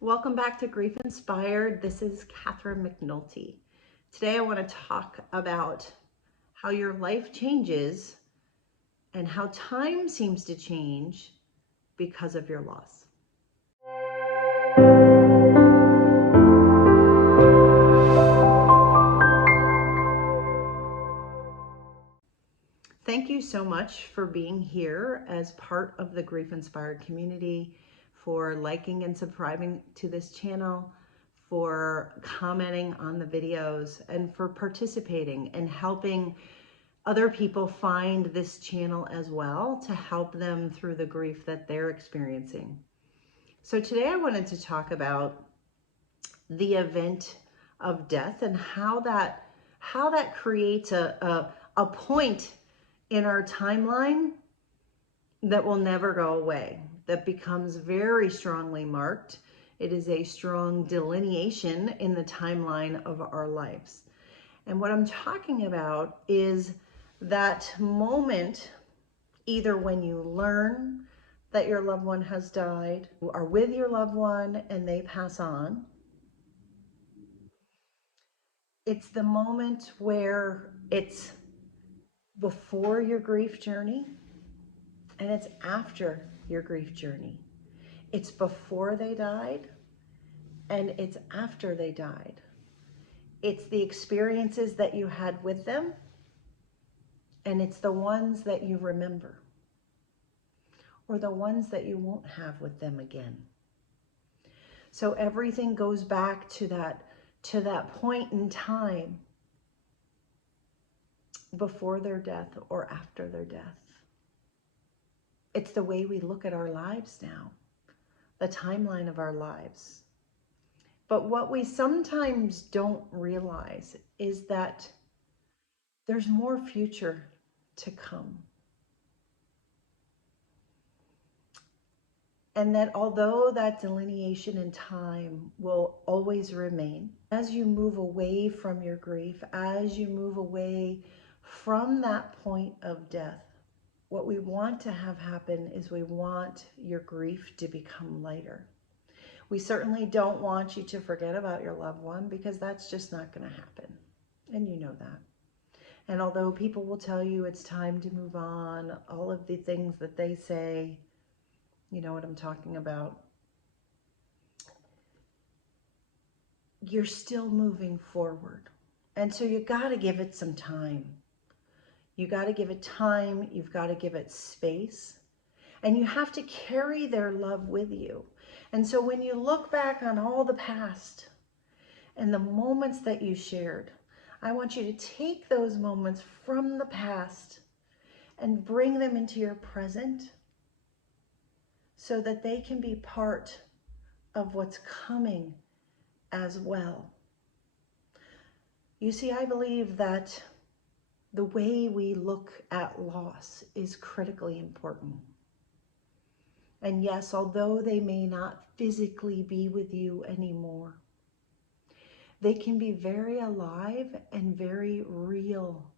Welcome back to Grief Inspired. This is Catherine McNulty. Today I want to talk about how your life changes and how time seems to change because of your loss. Thank you so much for being here as part of the Grief Inspired community, for liking and subscribing to this channel, for commenting on the videos, and for participating and helping other people find this channel as well to help them through the grief that they're experiencing. So today I wanted to talk about the event of death and how that creates a point in our timeline that will never go away, that becomes very strongly marked. It is a strong delineation in the timeline of our lives. And what I'm talking about is that moment, either when you learn that your loved one has died, you are with your loved one and they pass on. It's the moment where it's before your grief journey and it's after your grief journey. It's before they died and it's after they died. It's the experiences that you had with them and it's the ones that you remember or the ones that you won't have with them again. So everything goes back to that point in time before their death or after their death. It's the way we look at our lives now, the timeline of our lives. But what we sometimes don't realize is that there's more future to come. And that although that delineation in time will always remain, as you move away from your grief, as you move away from that point of death, what we want to have happen is we want your grief to become lighter. We certainly don't want you to forget about your loved one because that's just not going to happen. And you know that. And although people will tell you it's time to move on, all of the things that they say, you know what I'm talking about, you're still moving forward. And so you got to give it some time. You got to give it time. You've got to give it space. And you have to carry their love with you. And so when you look back on all the past and the moments that you shared, I want you to take those moments from the past and bring them into your present so that they can be part of what's coming as well. You see, I believe that the way we look at loss is critically important. And yes, although they may not physically be with you anymore, they can be very alive and very real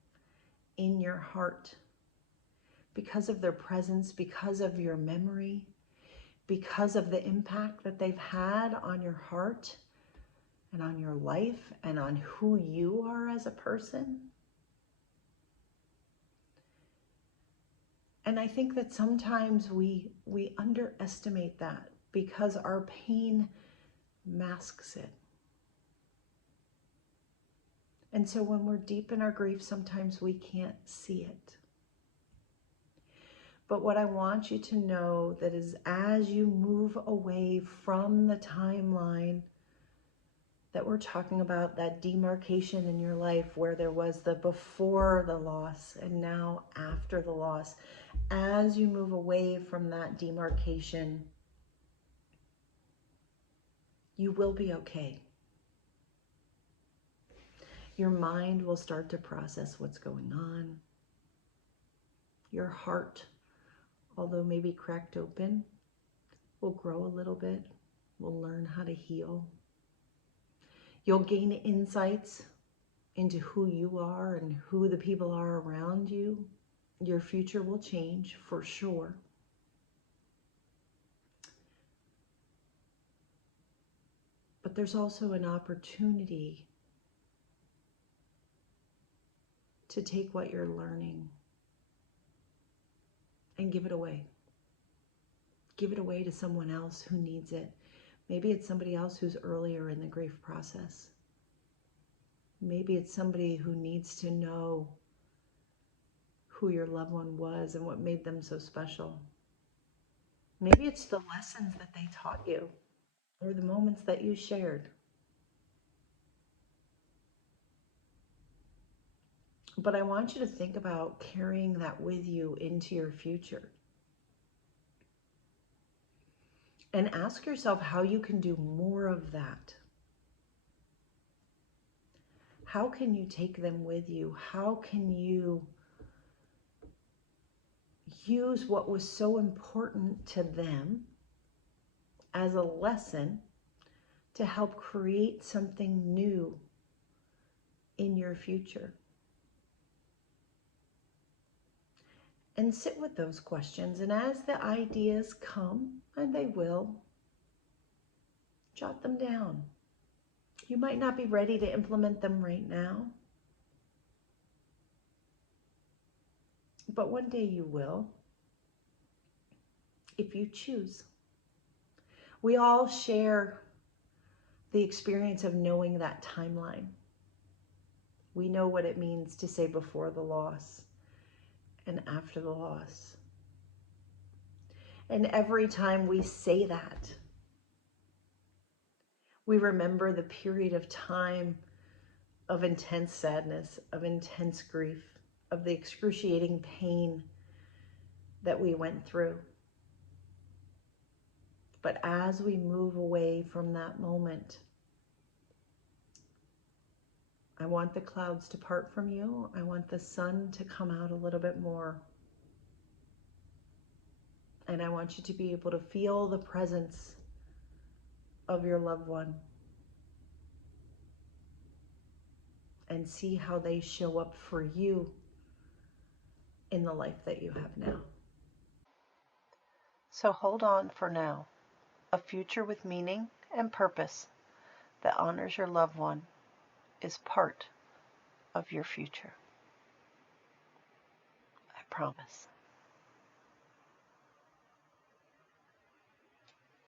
in your heart because of their presence, because of your memory, because of the impact that they've had on your heart and on your life and on who you are as a person. And I think that sometimes we underestimate that because our pain masks it. And so when we're deep in our grief, sometimes we can't see it. But what I want you to know that is as you move away from the timeline that we're talking about, that demarcation in your life where there was the before the loss and now after the loss, as you move away from that demarcation, you will be okay. Your mind will start to process what's going on. Your heart, although maybe cracked open, will grow a little bit, will learn how to heal. You'll gain insights into who you are and who the people are around you. Your future will change for sure. there's also an opportunity to take what you're learning and give it away. Give it away to someone else who needs it. Maybe it's somebody else who's earlier in the grief process. Maybe it's somebody who needs to know who your loved one was and what made them so special. Maybe it's the lessons that they taught you or the moments that you shared. But I want you to think about carrying that with you into your future. And ask yourself how you can do more of that. How can you take them with you? How can you use what was so important to them as a lesson to help create something new in your future? And sit with those questions. And as the ideas come, and they will, jot them down. You might not be ready to implement them right now, but one day you will, if you choose. We all share the experience of knowing that timeline. We know what it means to say before the loss and after the loss. And every time we say that, we remember the period of time of intense sadness, of intense grief, of the excruciating pain that we went through. But as we move away from that moment, I want the clouds to part from you. I want the sun to come out a little bit more. And I want you to be able to feel the presence of your loved one and see how they show up for you in the life that you have now. So hold on for now. A future with meaning and purpose that honors your loved one is part of your future. I promise.